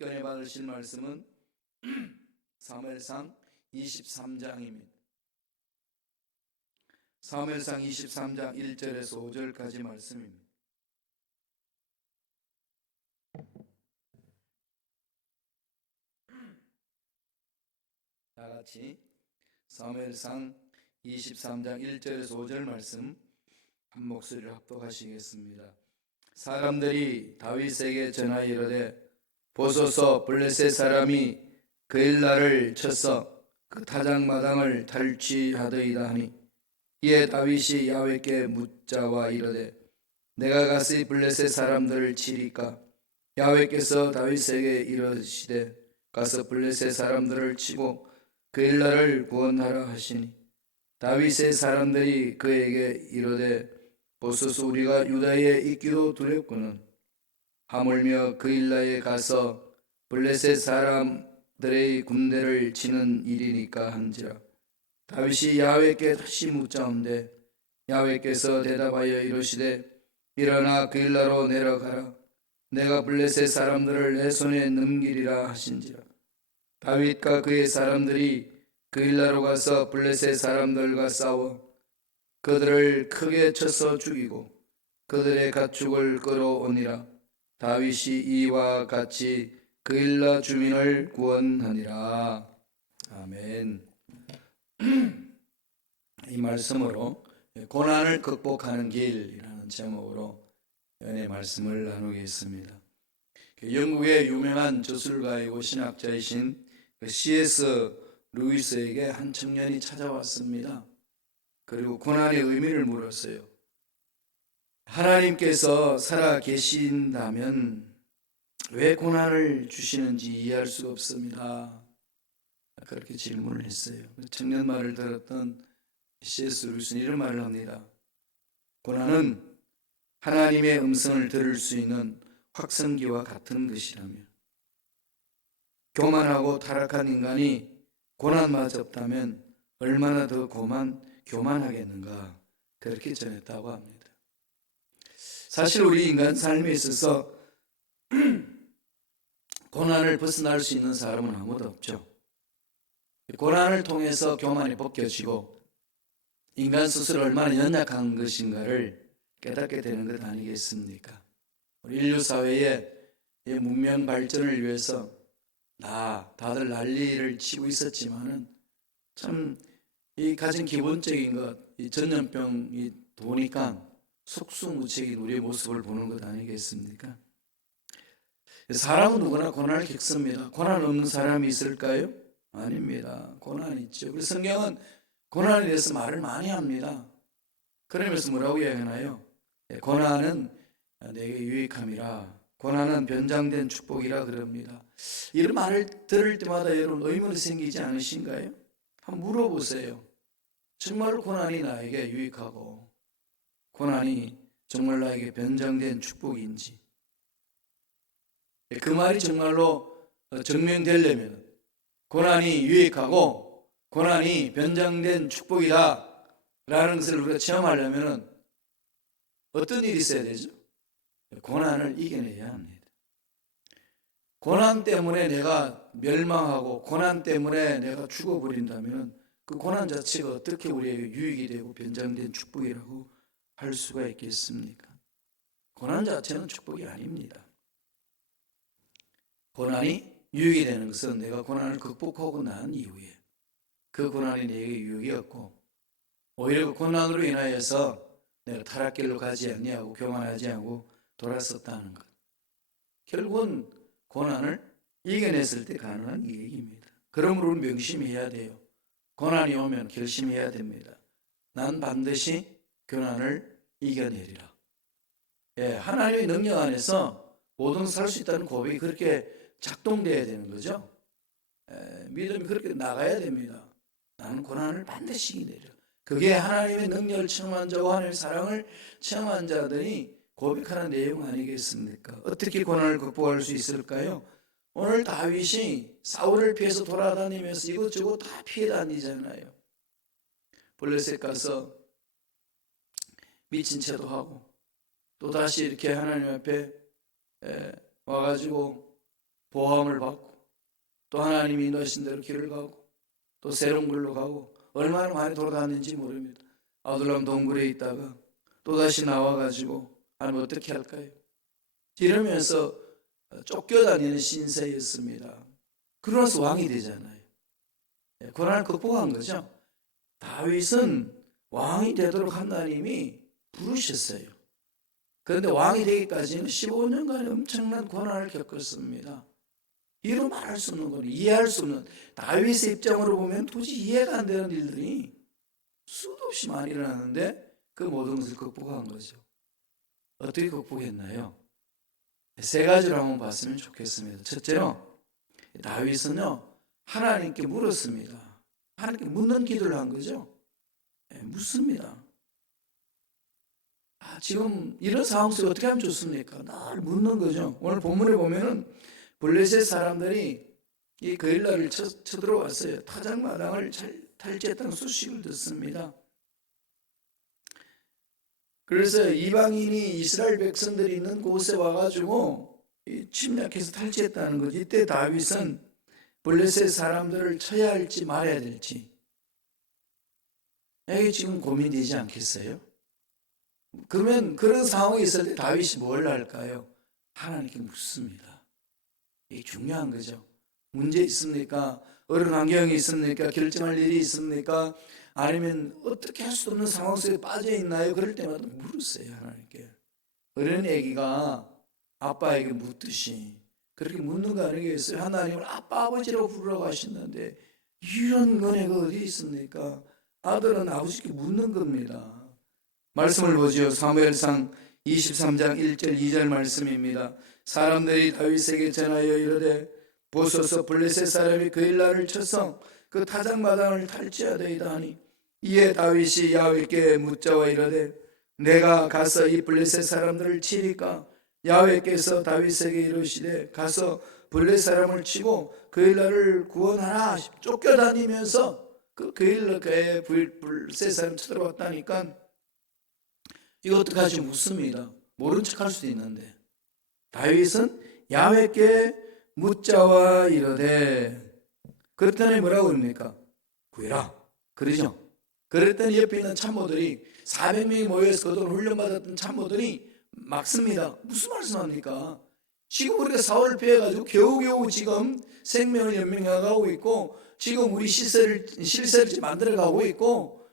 함께 받으실 말씀은 사무엘상 23장입니다. 사무엘상 23장 1절에서 5절까지 말씀입니다. 다 같이 사무엘상 23장 1절에서 5절 말씀 한 목소리를 합독하시겠습니다. 사람들이 다윗에게 전하여 이르되 보소서, 블레셋 사람이 그일라를 쳐서 그 타작마당을 탈취하더이다 하니, 이에 다윗이 야훼께 묻자와 이르되 내가 가서 블레셋 사람들을 치리까? 야훼께서 다윗에게 이르시되 가서 블레셋 사람들을 치고 그일라를 구원하라 하시니, 다윗의 사람들이 그에게 이르되 보소서, 우리가 유다에 있기도 두렵고는 하물며 그일라에 가서 블레셋 사람들의 군대를 치는 일이니까 한지라. 다윗이 야훼께 다시 묻자온데 야훼께서 대답하여 이르시되 일어나 그일라로 내려가라. 내가 블레셋 사람들을 내 손에 넘기리라 하신지라. 다윗과 그의 사람들이 그일라로 가서 블레셋 사람들과 싸워 그들을 크게 쳐서 죽이고 그들의 가축을 끌어오니라. 다윗이 이와 같이 그일라 주민을 구원하니라. 아멘. 이 말씀으로 고난을 극복하는 길이라는 제목으로 은혜의 말씀을 나누겠습니다. 영국의 유명한 저술가이고 신학자이신 C.S. 루이스에게 한 청년이 찾아왔습니다. 그리고 고난의 의미를 물었어요. 하나님께서 살아 계신다면 왜 고난을 주시는지 이해할 수가 없습니다. 그렇게 질문을 했어요. 청년 말을 들었던 C.S. 루이스는 이런 말을 합니다. 고난은 하나님의 음성을 들을 수 있는 확성기와 같은 것이라며, 교만하고 타락한 인간이 고난마저 없다면 얼마나 더 교만하겠는가, 그렇게 전했다고 합니다. 사실 우리 인간 삶에 있어서 고난을 벗어날 수 있는 사람은 아무도 없죠. 고난을 통해서 교만이 벗겨지고 인간 스스로 얼마나 연약한 것인가를 깨닫게 되는 것 아니겠습니까? 우리 인류 사회의 문명 발전을 위해서 다들 난리를 치고 있었지만은 참 이 가장 기본적인 것, 이 전염병이 도니까 속수무책인 우리의 모습을 보는 것 아니겠습니까? 사람은 누구나 고난을 겪습니다. 고난 없는 사람이 있을까요? 아닙니다. 고난이 있죠. 그래서 성경은 고난에 대해서 말을 많이 합니다. 그러면서 뭐라고 이야기하나요? 고난은 내게 유익함이라, 고난은 변장된 축복이라 그럽니다. 이런 말을 들을 때마다 여러분 의문이 생기지 않으신가요? 한번 물어보세요. 정말로 고난이 나에게 유익하고 고난이 정말 나에게 변장된 축복인지, 그 말이 정말로 증명되려면 고난이 유익하고 고난이 변장된 축복이다 라는 것을 우리가 체험하려면 어떤 일이 있어야 되죠? 고난을 이겨내야 합니다. 고난 때문에 내가 멸망하고 고난 때문에 내가 죽어버린다면 그 고난 자체가 어떻게 우리에게 유익이 되고 변장된 축복이라고 할 수가 있겠습니까? 고난 자체는 축복이 아닙니다. 고난이 유익이 되는 것은 내가 고난을 극복하고 난 이후에 그 고난이 내게 유익이었고, 오히려 그 고난으로 인하여서 내가 타락길로 가지 아니하고 교만하지 않고 돌아섰다는 것. 결국은 고난을 이겨냈을 때 가능한 이익입니다. 그러므로 명심해야 돼요. 고난이 오면 결심해야 됩니다. 난 반드시 고난을 이겨내리라. 하나님의 능력 안에서 모든 살 수 있다는 고백이 그렇게 작동돼야 되는 거죠. 믿음이 그렇게 나가야 됩니다. 나는 고난을 반드시 이겨내리라. 그게 하나님의 능력을 체험한 자와 하나님의 사랑을 체험한 자들이 고백하는 내용 아니겠습니까? 어떻게 고난을 극복할 수 있을까요? 오늘 다윗이 사울을 피해서 돌아다니면서 이것저것 다 피해 다니잖아요. 블레셋 가서 미친 채도 하고, 또다시 이렇게 하나님 앞에 와가지고 보험을 받고 또 하나님이 인도하신 대로 길을 가고 또 새로운 길로 가고 얼마나 많이 돌아다녔는지 모릅니다. 아둘람 동굴에 있다가 또다시 나와가지고 하나님 어떻게 할까요? 이러면서 쫓겨다니는 신세였습니다. 그러면서 왕이 되잖아요. 고난을 극복한 거죠. 다윗은 왕이 되도록 하나님이 부르셨어요. 그런데 왕이 되기까지는 15년간 엄청난 고난을 겪었습니다. 이루 말할 수 없는 건 이해할 수 없는, 다윗의 입장으로 보면 도저히 이해가 안 되는 일들이 수도 없이 많이 일어나는데 그 모든 것을 극복한 거죠. 어떻게 극복했나요? 세 가지로 한번 봤으면 좋겠습니다. 첫째로 다윗은요 하나님께 물었습니다. 하나님께 묻는 기도를 한 거죠. 묻습니다. 지금 이런 상황 속에 어떻게 하면 좋습니까? 늘 묻는 거죠. 오늘 본문에 보면은 블레셋 사람들이 이 거일라를 쳐들어왔어요. 타작마당을 탈취했다는 소식을 듣습니다. 그래서 이방인이 이스라엘 백성들이 있는 곳에 와가지고 침략해서 탈취했다는 거죠. 이때 다윗은 블레셋 사람들을 쳐야 할지 말아야 될지 이게 지금 고민되지 않겠어요? 그러면 그런 상황이 있을 때 다윗이 뭘 할까요? 하나님께 묻습니다. 이게 중요한 거죠. 문제 있습니까? 어려운 환경이 있습니까? 결정할 일이 있습니까? 아니면 어떻게 할 수 없는 상황 속에 빠져 있나요? 그럴 때마다 물었어요, 하나님께. 어린 애기가 아빠에게 묻듯이 그렇게 묻는 거 아니겠어요? 하나님을 아빠 아버지라고 부르라고 하시는데 이런 은혜가 어디 있습니까? 아들은 아버지께 묻는 겁니다. 말씀을 보죠. 사무엘상 23장 1절 2절 말씀입니다. 사람들이 다윗에게 전하여 이르되 보소서 블레셋 사람이 거일라를 쳐서 그 타작마당을 탈취하되이다 하니 이에 다윗이 야훼께 묻자와 이르되 내가 가서 이 블레셋 사람들을 치리까? 야훼께서 다윗에게 이르시되 가서 블레셋 사람을 치고 거일라를 구원하라. 쫓겨다니면서 그 거일라에 블레셋 사람 쳐들어왔다니까 이거 어떡하지 묻습니다. 모른 척할 수도 있는데 다윗은 야훼께 묻자와 이르되 그랬더니 뭐라고 그럽니까? 구해라. 그러죠. 그랬더니 옆에 있는 참모들이 400명이 모여서 그동안 훈련받았던 참모들이 막습니다. 무슨 말씀합니까? 지금 우리가 사울을 피해가지고 겨우겨우 지금 생명을 연명해가고 있고 지금 우리 실세를 만들어가고 있고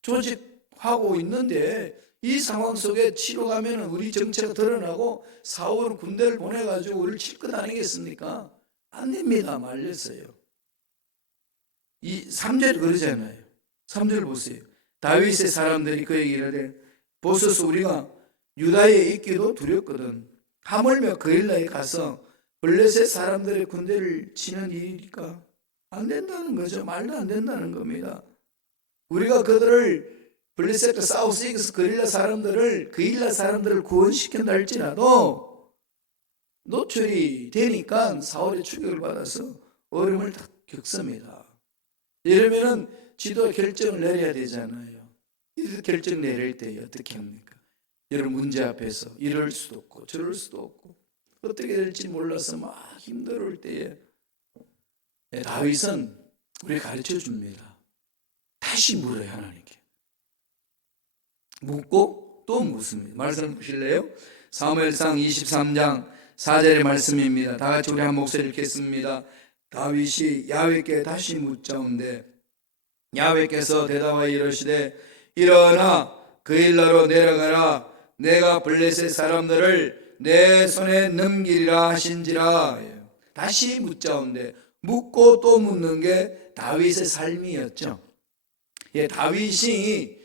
조직하고 있는데 이 상황 속에 치러 가면 우리 정체가 드러나고 사울은 군대를 보내가지고 우리를 칠 것 아니겠습니까? 안 됩니다. 말렸어요. 이 3절 그러잖아요. 3절 보세요. 다윗의 사람들이 그에게 이르되 보소서 우리가 유다에 있기도 두렵거든 하물며 거일라에 가서 블레셋 사람들의 군대를 치는 일이니까 안 된다는 거죠. 말도 안 된다는 겁니다. 우리가 그들을 블레셋과 싸워서 이겨서 거일라 사람들을 구원시킨다 할지라도 노출이 되니까 사울의 충격을 받아서 어려움을 다 겪습니다. 이러면은 지도가 결정을 내려야 되잖아요. 이 결정 내릴 때 어떻게 합니까? 여러 문제 앞에서 이럴 수도 없고 저럴 수도 없고 어떻게 될지 몰라서 막 힘들 때에 다윗은 우리 가르쳐 줍니다. 다시 물어요, 하나님께. 묻고 또 묻습니다. 말씀 보실래요? 사무엘상 23장 4절의 말씀입니다. 다 같이 우리 한 목소리 읽겠습니다. 다윗이 야훼께 다시 묻자온데 야훼께서 대답하여 이르시되 일어나 거일라로 내려가라. 내가 블레셋 사람들을 내 손에 넘기리라 하신지라. 다시 묻자온데 묻고 또 묻는 게 다윗의 삶이었죠. 다윗이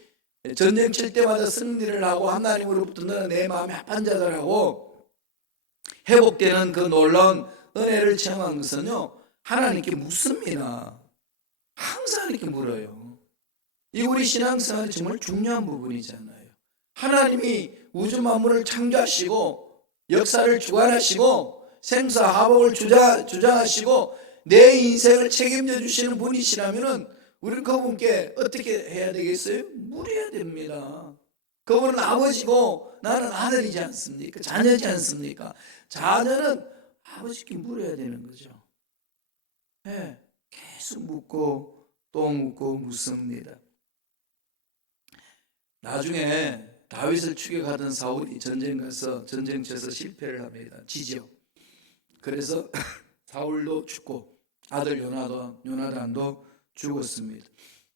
전쟁 칠 때마다 승리를 하고 하나님으로부터 너는 내 마음에 합한 자들하고 회복되는 그 놀라운 은혜를 체험한 것은요 하나님께 묻습니다. 항상 이렇게 물어요. 이 우리 신앙생활이 정말 중요한 부분이잖아요. 하나님이 우주 만물을 창조하시고 역사를 주관하시고 생사화복을 주장하시고 내 인생을 책임져 주시는 분이시라면 우리는 그분께 어떻게 해야 되겠어요? 물어야 됩니다. 그분은 아버지고 나는 아들이지 않습니까? 자녀지 않습니까? 자녀는 아버지께 물어야 되는 거죠. 예, 계속 묻고 또 묻고 묻습니다. 나중에 다윗을 추격하던 사울이 전쟁에서 실패를 합니다. 지죠. 그래서 사울도 죽고 아들 요나단도 죽었습니다.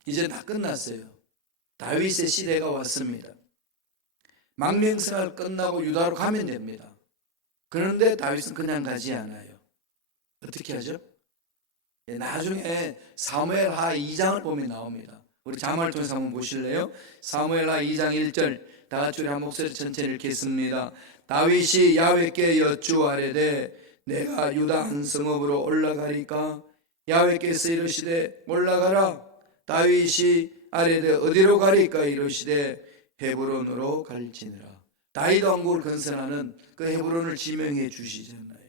이제 다 끝났어요. 다윗의 시대가 왔습니다. 망명생활 끝나고 유다로 가면 됩니다. 그런데 다윗은 그냥 가지 않아요. 어떻게 하죠? 나중에 사무엘하 2장을 보면 나옵니다. 우리 자막을 통해서 한번 보실래요? 사무엘하 2장 1절 다 같이 우리 한 목소리 전체를 읽겠습니다. 다윗이 야훼께 여쭈아뢰되 내가 유다 한 성읍으로 올라가리까? 야훼께서 이르시되 올라가라. 다윗이 아뢰되 어디로 가리까? 이르시되 헤브론으로 갈지니라. 다윗 왕국을 건설하는 그 헤브론을 지명해 주시잖아요.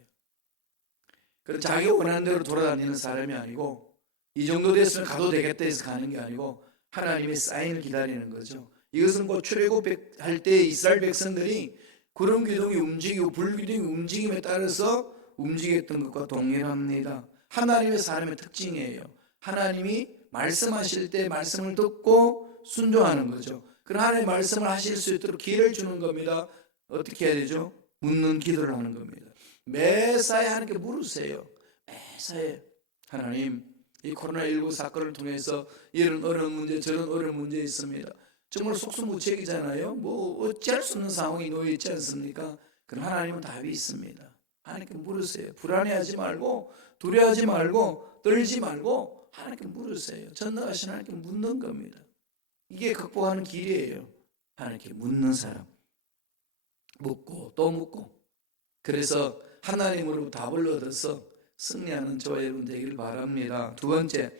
그래서 자기 원하는 대로 돌아다니는 사람이 아니고 이 정도 됐으면 가도 되겠다 해서 가는 게 아니고 하나님의 사인을 기다리는 거죠. 이것은 곧 출애굽할 때 이스라엘 백성들이 구름 기둥이 움직이고 불 기둥이 움직임에 따라서 움직였던 것과 동일합니다. 하나님의 사람의 특징이에요. 하나님이 말씀하실 때 말씀을 듣고 순종하는 거죠. 그럼 하나님의 말씀을 하실 수 있도록 기회를 주는 겁니다. 어떻게 해야 되죠? 묻는 기도를 하는 겁니다. 매사에 하나님께 물으세요. 매사에 하나님, 이 코로나19 사건을 통해서 이런 어려운 문제 저런 어려운 문제 있습니다. 정말 속수무책이잖아요. 뭐 어찌할 수 없는 상황이 놓여 있지 않습니까? 그럼 하나님은 답이 있습니다. 하나님께 물으세요. 불안해하지 말고 두려워하지 말고 떨지 말고 하나님께 물으세요. 전능하신 하나님께 묻는 겁니다. 이게 극복하는 길이에요. 하나님께 묻는 사람. 묻고 또 묻고. 그래서 하나님으로 답을 얻어서 승리하는 저와 여러분 되기를 바랍니다. 두 번째,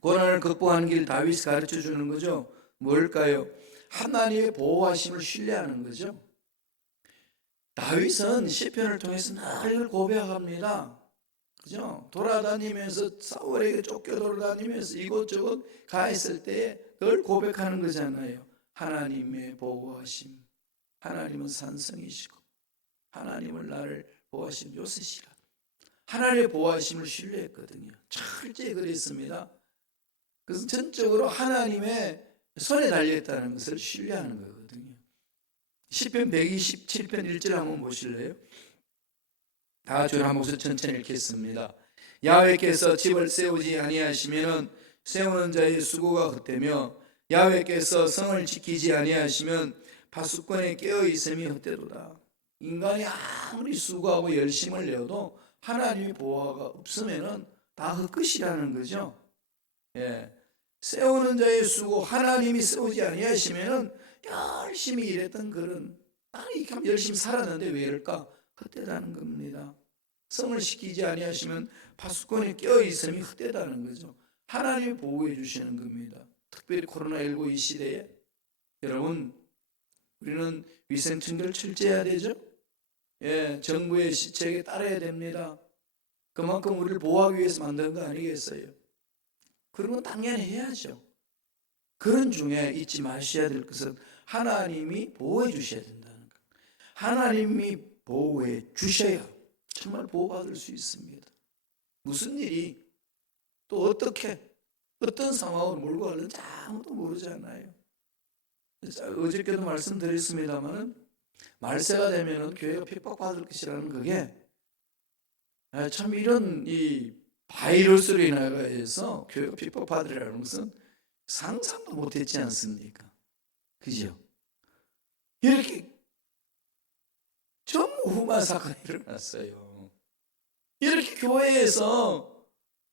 고난을 극복하는 길 다윗이 가르쳐 주는 거죠. 뭘까요? 하나님의 보호하심을 신뢰하는 거죠. 다윗은 시편을 통해서 늘 이걸 고백합니다. 그죠? 돌아다니면서 사울에게 쫓겨 돌아다니면서 이곳저곳 가 있을 때 늘 고백하는 거잖아요. 하나님의 보호하심. 하나님은 산성이시고 하나님은 나를 보호하신 요새시라. 하나님의 보호하심을 신뢰했거든요. 철저히 그랬습니다. 그래서 전적으로 하나님의 손에 달려있다는 것을 신뢰하는 거거든요. 시편 127편 1절 한번 보실래요? 다 같이 한 목소리 천천히 읽겠습니다. 야훼께서 집을 세우지 아니하시면 세우는 자의 수고가 헛되며 야훼께서 성을 지키지 아니하시면 파수꾼의 깨어있음이 헛되도다. 인간이 아무리 수고하고 열심을 내어도 하나님의 보호가 없으면 다 헛것이라는 거죠. 예. 세우는 자의 수고, 하나님이 세우지 아니하시면 열심히 일했던 그런 나는 이렇게 열심히 살았는데 왜 이럴까? 헛되다는 겁니다. 성을 시키지 아니하시면 파수꾼에 껴있음이 헛되다는 거죠. 하나님이 보호해 주시는 겁니다. 특별히 코로나19 이 시대에 여러분 우리는 위생청결 철저해야 되죠. 예, 정부의 시책에 따라야 됩니다. 그만큼 우리를 보호하기 위해서 만든 거 아니겠어요? 그런 건 당연히 해야죠. 그런 중에 잊지 마셔야 될 것은 하나님이 보호해 주셔야 된다는 것. 하나님이 보호해 주셔야 정말 보호받을 수 있습니다. 무슨 일이 또 어떻게 어떤 상황으로 몰고 가는지 아무도 모르잖아요. 어저께도 말씀드렸습니다만 말세가 되면 교회가 핍박받을 것이라는 그게 참 이런 이 바이러스로 인하여서 교회가 핍박받으라는 것은 상상도 못했지 않습니까? 그죠? 이렇게 전무후무한 사건이 일어났어요. 이렇게 교회에서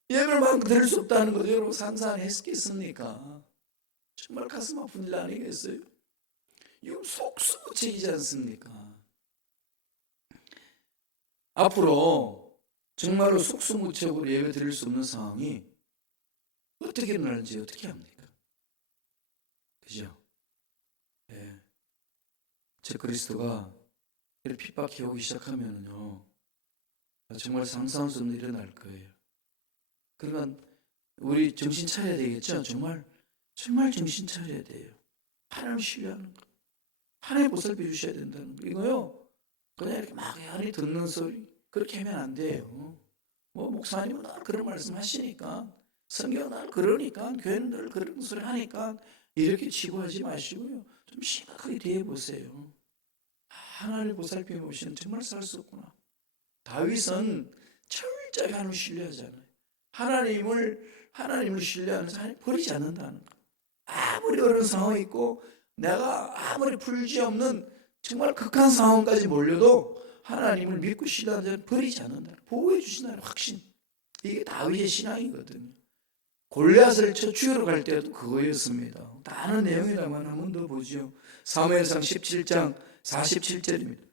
예배를 막 드릴 수 없다는 것도 여러분 상상했겠습니까? 정말 가슴 아픈 일 아니겠어요? 이거 속수무책이지 않습니까? 앞으로 정말로 속수무책으로 예배 드릴 수 없는 상황이 어떻게 일어날지 어떻게 합니까? 그죠? 예. 제 그리스도가 이렇게 핍박해 오기 시작하면요 정말 상상할 수 없는 일이 일어날 거예요. 그러면 우리 정신 차려야 되겠죠? 정말 정신 차려야 돼요. 하나님 신뢰하는 거. 하나님 보살펴 주셔야 된다는 거. 이거요. 그냥 이렇게 막연히 듣는 소리, 그렇게 하면 안 돼요. 뭐 목사님은 늘 그런 말씀 하시니까, 성경은 늘 그러니까, 교회는 늘 그런 소리 하니까 이렇게 치부하지 마시고요. 좀 심각하게 대해보세요. 하나님을 보살펴 보시면 정말 살 수 없구나. 다윗은 철저히 하나님을 신뢰하잖아요. 하나님을 신뢰하는 사람이 버리지 않는다는 거. 아무리 어려운 상황이 있고 내가 아무리 풀지 없는 정말 극한 상황까지 몰려도 하나님을 믿고 신뢰하는 자는 버리지 않는다. 보호해 주신다는 확신. 이게 다윗의 신앙이거든요. 골리앗을 쳐 죽이러 갈 때도 그거였습니다. 다 아는 내용이라만 한 번 더 보죠. 사무엘상 17장 47절입니다.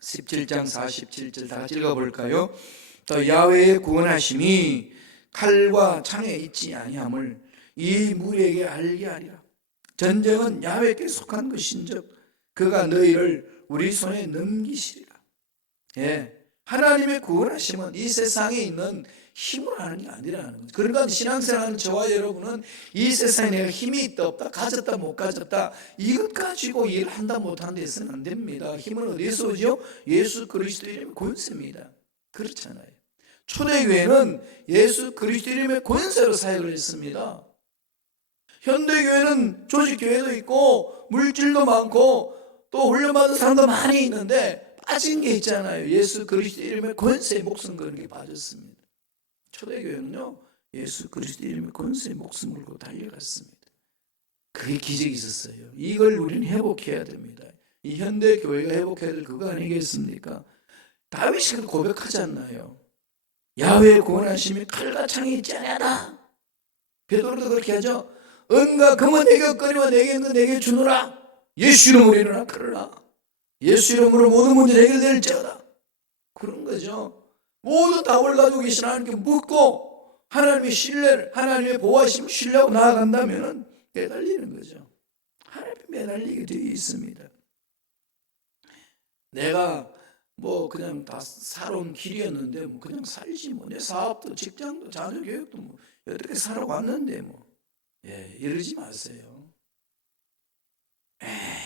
17장 47절 다 같이 읽어볼까요? 또 야훼의 구원하심이 칼과 창에 있지 아니함을 이 무리에게 알게 하리라. 전쟁은 야훼께 속한 것인즉 그가 너희를 우리 손에 넘기시리라. 하나님의 구원하심은 이 세상에 있는 힘으로 하는 게 아니라는 거죠. 그러니까 신앙생활하는 저와 여러분은 이 세상에 내가 힘이 있다 없다, 가졌다 못 가졌다, 이것 가지고 일을 한다 못한다 해서는 안 됩니다. 힘은 어디서 오죠? 예수 그리스도 이름의 권세입니다. 그렇잖아요. 초대교회는 예수 그리스도 이름의 권세로 사역을 했습니다. 현대교회는 조직교회도 있고 물질도 많고 또 훈련받은 사람도 많이 있는데 빠진 게 있잖아요. 예수 그리스도 이름의 권세에 목숨 거는 게 빠졌습니다. 초대교회는요, 예수 그리스도 이름의 권세에 목숨 걸고 달려갔습니다. 그게 기적이 있었어요. 이걸 우리는 회복해야 됩니다. 이 현대교회가 회복해야 될 그거 아니겠습니까? 다윗이 고백하지 않나요? 야훼의 구원하심이 칼과 창이 있지 아니하다. 베드로도 그렇게 하죠. 은과 금은 내게 얻거니와 내게 있는 내게 주노라. 예수 이름으로 일어나 그러라. 예수 이름으로 모든 문제 해결될지어다. 그런 거죠. 모든 답을 가지고 계신 하나님께 묻고 하나님의 신뢰를, 하나님의 보호하심을 신뢰하고 나아간다면 매달리는 거죠. 하나님께 매달리게 되어 있습니다. 내가 뭐 그냥 다 살아온 길이었는데 뭐 그냥 살지 뭐 내 사업도 직장도 자녀 교육도 뭐 어떻게 살아왔는데 뭐 이러지 마세요.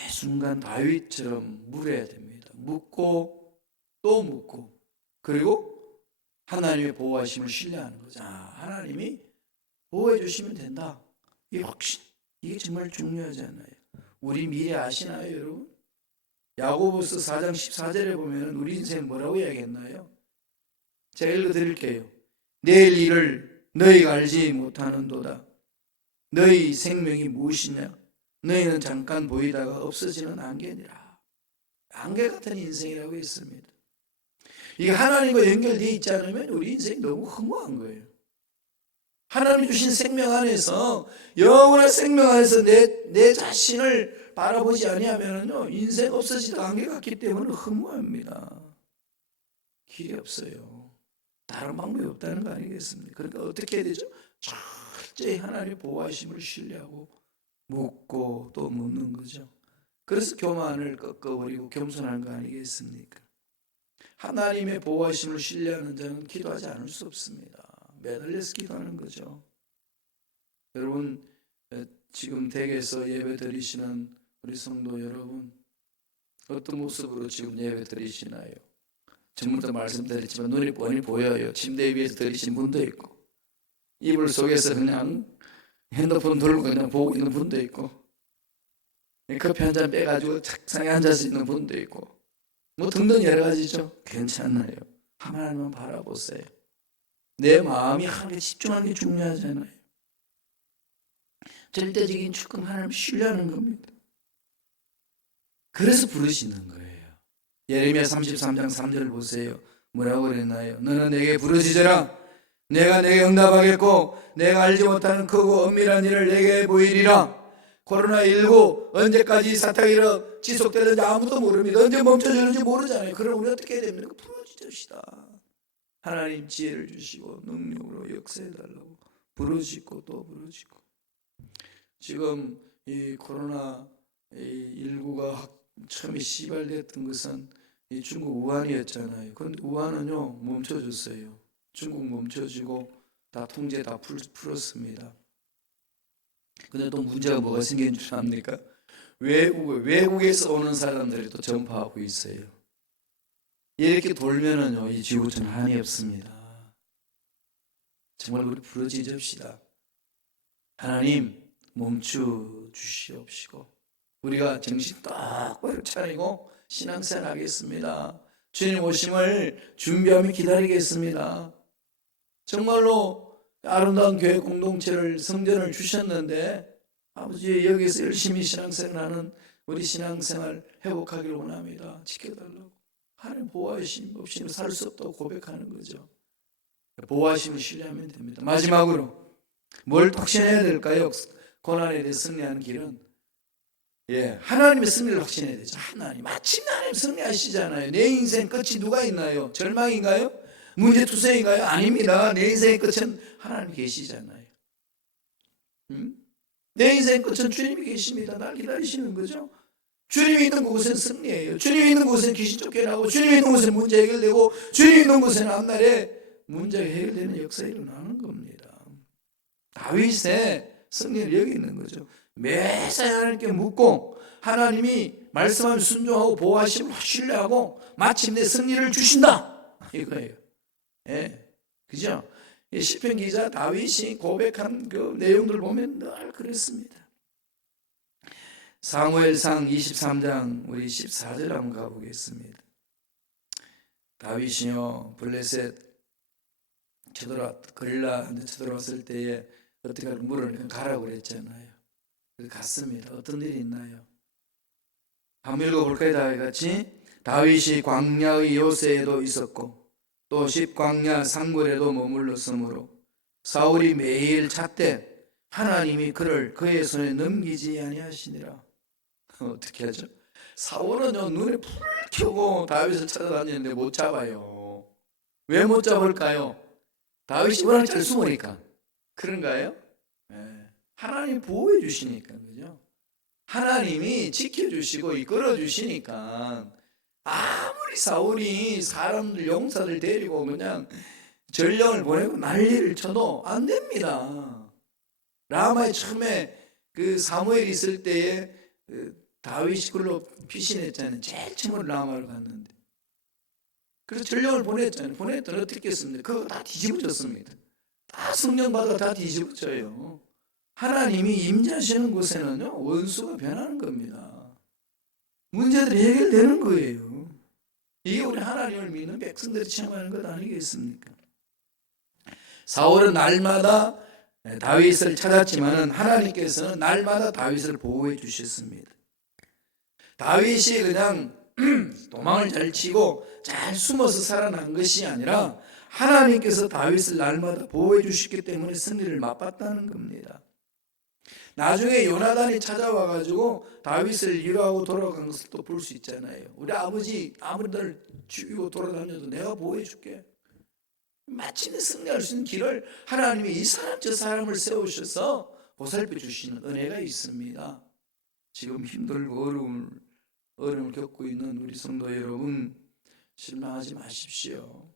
순간 다윗처럼 물어야 됩니다. 묻고 또 묻고 그리고 하나님의 보호하심을 신뢰하는 거죠. 하나님이 보호해 주시면 된다. 이 확신, 이게 정말 중요하잖아요. 우리 미래 아시나요, 여러분? 야고보서 4장 14절에 보면 우리 인생 뭐라고 이야기했나요? 제가 읽어드릴게요. 내일 일을 너희가 알지 못하는도다. 너희 생명이 무엇이냐? 너희는 잠깐 보이다가 없어지는 안개니라. 안개 같은 인생이라고 했습니다. 이게 하나님과 연결되어 있지 않으면 우리 인생이 너무 허무한 거예요. 하나님 주신 생명 안에서, 영원한 생명 안에서 내 자신을 바라보지 아니하면요 인생 없어지다 안개 같기 때문에 허무합니다. 길이 없어요. 다른 방법이 없다는 거 아니겠습니까? 그러니까 어떻게 해야 되죠? 철저히 하나님의 보호하심을 신뢰하고 묻고 또 묻는 거죠. 그래서 교만을 꺾어버리고 겸손한 거 아니겠습니까? 하나님의 보호하심을 신뢰하는 자는 기도하지 않을 수 없습니다. 매달려서 기도하는 거죠. 여러분, 지금 댁에서 예배 드리시는 우리 성도 여러분, 어떤 모습으로 지금 예배 드리시나요? 전부터 말씀드렸지만 눈이 뻔히 보여요. 침대 위에서 드리신 분도 있고, 이불 속에서 그냥 핸드폰 들고 그냥 보고 있는 분도 있고, 커피 한 잔 빼가지고 책상에 앉아서 있는 분도 있고, 뭐 등등 여러 가지죠. 괜찮아요. 하나님만 바라보세요. 내 마음이 하나님께 집중하는 게 중요하잖아요. 절대적인 축복 하나님 신뢰하는 겁니다. 그래서 부르시는 거예요. 예레미야 33장 3절 보세요. 뭐라고 그랬나요? 너는 내게 부르짖으라. 내가 내게 응답하겠고 내가 알지 못하는 크고 엄밀한 일을 내게 보이리라. 코로나19 언제까지 사태가 지속되는지 아무도 모릅니다. 언제 멈춰주는지 모르잖아요. 그럼 우리 어떻게 해야 됩니까? 부르짖읍시다. 하나님 지혜를 주시고 능력으로 역사해달라고 부르짖고 또 부르짖고. 지금 이 코로나19가 처음에 시발됐던 것은 이 중국 우한이었잖아요. 그런데 우한은요 멈춰졌어요. 중국 멈춰지고 다 통제 다 풀었습니다. 근데 또 문제가 뭐가 생긴 줄 압니까? 외국에서 오는 사람들이 또 전파하고 있어요. 이렇게 돌면은요, 이 지구촌 한이 없습니다. 정말 우리 부르짖읍시다. 하나님 멈추 주시옵시고 우리가 정신 똑바로 차리고 신앙생활 하겠습니다. 주님 오심을 준비하며 기다리겠습니다. 정말로 아름다운 교회 공동체를 성전을 주셨는데 아버지 여기서 열심히 신앙생활하는 우리 신앙생활 회복하기를 원합니다. 지켜달라고. 하나님 보호하심 없이는 살 수 없다고 고백하는 거죠. 보호하심을 신뢰하면 됩니다. 마지막으로 뭘 확신해야 될까요? 고난에 대해 승리하는 길은 하나님의 승리를 확신해야 되죠. 하나님 마침내 하나님 승리하시잖아요. 내 인생 끝이 누가 있나요? 절망인가요? 문제투성인가요? 아닙니다. 내 인생의 끝은 하나님 계시잖아요. 내 인생 끝은 주님이 계십니다. 날 기다리시는 거죠. 주님이 있는 곳은 승리예요. 주님이 있는 곳은 귀신 쫓겨나고 주님이 있는 곳은 문제 해결되고 주님이 있는 곳은 앞날에 문제가 해결되는 역사가 일어나는 겁니다. 다윗의 승리를 여기 있는 거죠. 매사에 하나님께 묻고 하나님이 말씀하면 순종하고 보호하심을 신뢰하고 마침내 승리를 주신다 이거예요. 그죠? 시편 기자 다윗이 고백한 그 내용들을 보면 늘 그랬습니다. 사무엘상 23장 우리 14절 한번 가보겠습니다. 다윗이요 블레셋 거릴라한테 쳐들어왔을 때에 어떻게 하면 물을 가라고 그랬잖아요. 갔습니다. 어떤 일이 있나요? 한번 읽어볼까요? 다윗같이 다윗이 광야의 요새에도 있었고 또 십광야 산골에도 머물렀으므로 사울이 매일 찾되 하나님이 그를 그의 손에 넘기지 아니하시니라. 어떻게 하죠? 사울은요 눈에 불을 켜고 다윗을 찾아다니는데 못 잡아요. 왜 못 잡을까요? 다윗이 워낙 잘 숨으니까 그런가요? 하나님 보호해 주시니까 그죠? 하나님이 지켜주시고 이끌어 주시니까 아무리 사울이 사람들 용사들 데리고 그냥 전령을 보내고 난리를 쳐도 안 됩니다. 라마에 처음에 그 사무엘이 있을 때에 다윗이 그걸로 피신했잖아요. 제일 처음으로 라마를 갔는데 그래서 전령을 보냈잖아요. 보냈더니 어떻게 했습니까? 그거 다 뒤집어졌습니다. 다 성령 받아 다 뒤집어져요. 하나님이 임재하시는 곳에는요 원수가 변하는 겁니다. 문제들이 해결되는 거예요. 이게 우리 하나님을 믿는 백성들이 체험하는 것 아니겠습니까? 사울은 날마다 다윗을 찾았지만 하나님께서는 날마다 다윗을 보호해 주셨습니다. 다윗이 그냥 도망을 잘 치고 잘 숨어서 살아난 것이 아니라 하나님께서 다윗을 날마다 보호해 주셨기 때문에 승리를 맛봤다는 겁니다. 나중에 요나단이 찾아와 가지고 다윗을 위로하고 돌아간 것을 또 볼 수 있잖아요. 우리 아버지 아무리 널 죽이고 돌아다녀도 내가 보호해 줄게. 마침내 승리할 수 있는 길을 하나님이 이 사람 저 사람을 세우셔서 보살펴 주시는 은혜가 있습니다. 지금 힘들고 어려움을 겪고 있는 우리 성도 여러분 실망하지 마십시오.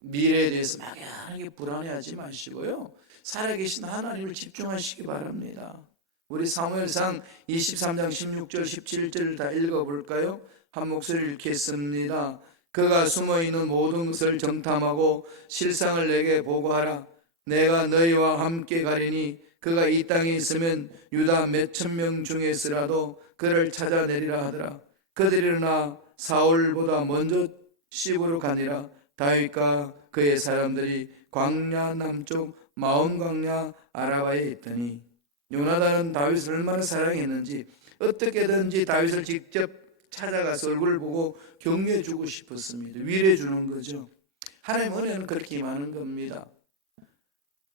미래에 대해서 막연하게 불안해하지 마시고요. 살아계신 하나님을 집중하시기 바랍니다. 우리 사무엘상 23장 16절 17절을 다 읽어볼까요? 한 목소리 읽겠습니다. 그가 숨어있는 모든 것을 정탐하고 실상을 내게 보고하라. 내가 너희와 함께 가리니 그가 이 땅에 있으면 유다 몇천 명 중에서라도 그를 찾아내리라 하더라. 그들이 일어나 사울보다 먼저 시부로 가니라. 다윗과 그의 사람들이 광야 남쪽 마온광야 아라바에 있더니 요나단은 다윗을 얼마나 사랑했는지 어떻게든지 다윗을 직접 찾아가서 얼굴을 보고 격려해 주고 싶었습니다. 위로해 주는 거죠. 하나님의 은혜는 그렇게 임하는 겁니다.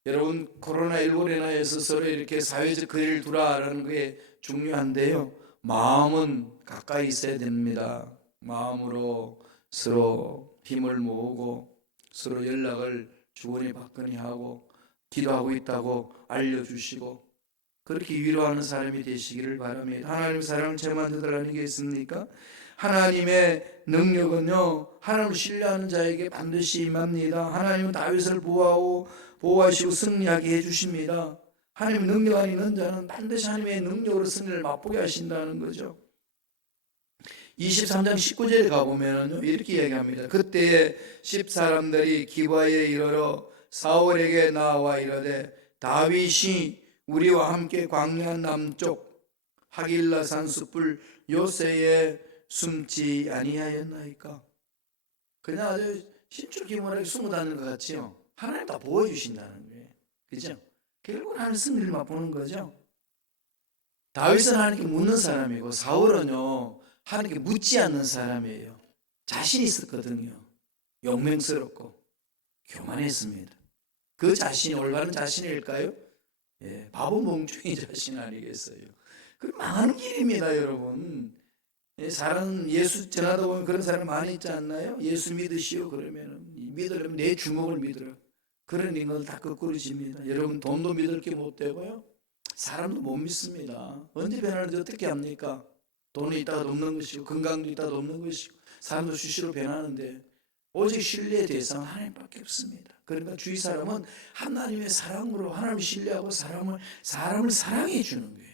여러분 코로나19로 인하여서 서로 이렇게 사회적 거리를 두라라는 게 중요한데요. 마음은 가까이 있어야 됩니다. 마음으로 서로 힘을 모으고 서로 연락을 주거니 받거니 하고 기도하고 있다고 알려주시고 그렇게 위로하는 사람이 되시기를 바랍니다. 하나님의 사랑을 체험한 자들 아니겠습니까? 하나님의 능력은요 하나님을 신뢰하는 자에게 반드시 임합니다. 하나님은 다윗을 보호하시고 승리하게 해주십니다. 하나님의 능력 안에 있는 자는 반드시 하나님의 능력으로 승리를 맛보게 하신다는 거죠. 23장 19절에 가보면 이렇게 이야기합니다. 그때에 10사람들이 기바에 이르러 사울에게 나와 이르되 다윗이 우리와 함께 광야 남쪽 하길라 산숲을 요새에 숨지 아니하였나이까. 그냥 아주 신출기문하게 숨어 다니는 것 같지요. 하나님 다 보여주신다는 거예요. 그죠? 결국은 하나님 승리를 맛보는 거죠. 다윗은 하나님께 묻는 사람이고 사울은요 하나님께 묻지 않는 사람이에요. 자신이 있었거든요. 용맹스럽고 교만했습니다. 그 자신이 올바른 자신일까요? 예, 바보 멍청이 자신 아니겠어요? 그 망하는 길입니다, 여러분. 예, 사람 예수 전하다 보면 그런 사람 많이 있지 않나요? 예수 믿으시오 그러면 믿으려면 내 주먹을 믿으라. 그런 인간은 다 거꾸로 집니다. 여러분 돈도 믿을 게 못 되고요. 사람도 못 믿습니다. 언제 변하는지 어떻게 합니까? 돈이 있다가 없는 것이고 건강도 있다가 없는 것이고 사람도 수시로 변하는데 오직 신뢰의 대상은 하나님밖에 없습니다. 그러니까 주위 사람은 하나님의 사랑으로 하나님을 신뢰하고 사람을 사랑해 주는 거예요.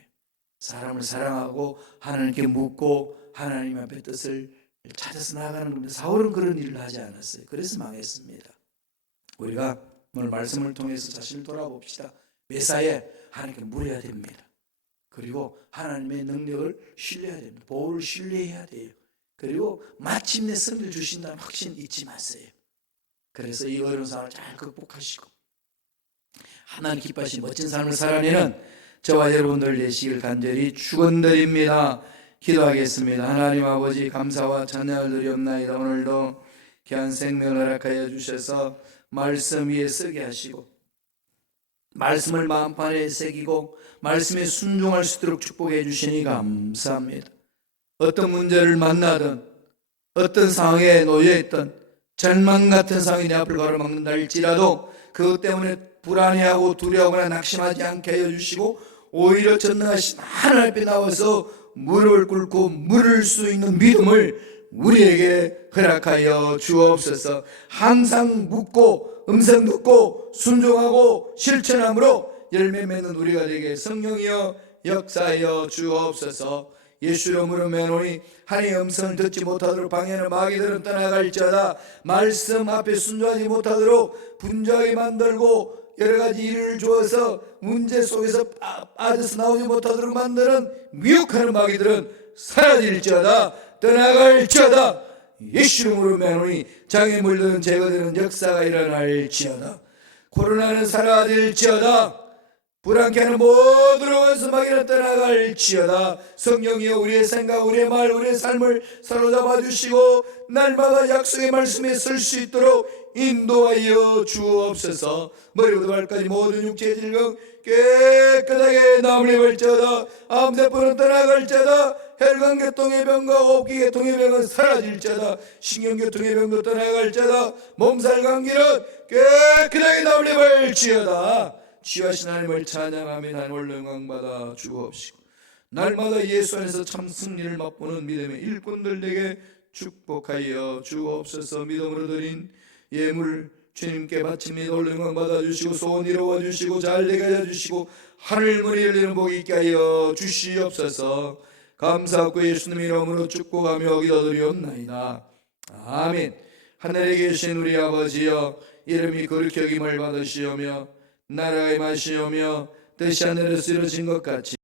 사람을 사랑하고 하나님께 묻고 하나님 앞에 뜻을 찾아서 나아가는 겁니다. 사울은 그런 일을 하지 않았어요. 그래서 망했습니다. 우리가 오늘 말씀을 통해서 자신을 돌아봅시다. 매사에 하나님께 물어야 됩니다. 그리고 하나님의 능력을 신뢰해야 됩니다. 보호를 신뢰해야 돼요. 그리고 마침내 승리를 주신다는 확신 잊지 마세요. 그래서 이 어려운 상황을 잘 극복하시고 하나님 기뻐하신 멋진 삶을 살아내는 저와 여러분들 되시길 간절히 축원드립니다. 기도하겠습니다. 하나님 아버지 감사와 찬양을 드리옵나이다. 오늘도 귀한 생명을 허락하여 주셔서 말씀 위에 서게 하시고 말씀을 마음판에 새기고 말씀에 순종할 수 있도록 축복해 주시니 감사합니다. 어떤 문제를 만나든 어떤 상황에 놓여있든 절망 같은 상황이 내 앞을 가로막는다 할지라도 그것 때문에 불안해하고 두려워하거나 낙심하지 않게 하여 주시고 오히려 전능하신 하나님 앞에 나와서 무릎을 꿇고 물을 수 있는 믿음을 우리에게 허락하여 주옵소서. 항상 묻고 음성 듣고 순종하고 실천함으로 열매 맺는 우리가 되게 성령이여 역사하여 주옵소서. 예수 이름으로 매노니 하나님의 음성을 듣지 못하도록 방해하는 마귀들은 떠나갈지어다. 말씀 앞에 순종하지 못하도록 분주하게 만들고 여러 가지 일을 주어서 문제 속에서 빠져서 나오지 못하도록 만드는 미혹하는 마귀들은 사라질지어다. 떠나갈지어다. 예수 이름으로 매노니 장애물들은 제거되는 역사가 일어날지어다. 코로나는 사라질지어다. 불안케 하는 모든 원수 마귀는 떠나갈지어다. 성령이여 우리의 생각, 우리의 말, 우리의 삶을 사로잡아 주시고 날마다 약속의 말씀에 설 수 있도록 인도하여 주옵소서. 머리부터 발까지 모든 육체의 질병 깨끗하게 나음을 벌지어다. 암세포는 떠나갈지어다. 혈관계통의 병과 호흡기계통의 병은 사라질지어다. 신경계통의 병도 떠나갈지어다. 몸살 감기는 깨끗하게 나음을 벌지어다. 주하신 하나님을 찬양하며 하나님을 영광받아 주옵시고 날마다 예수 안에서 참 승리를 맛보는 믿음의 일꾼들에게 축복하여 주옵소서. 믿음으로 드린 예물 주님께 바치며 영광 받아주시고 소원 이루어 주시고 잘되게 하여 주시고 하늘 문이 열리는 복이 있게 하여 주시옵소서. 감사하고 예수님 이름으로 축복하며 기도드리옵나이다. 아멘. 하늘에 계신 우리 아버지여 이름이 거룩히 여김을 받으시오며 나라가 임하시오며 뜻이 하늘에서 이루어진 것 같이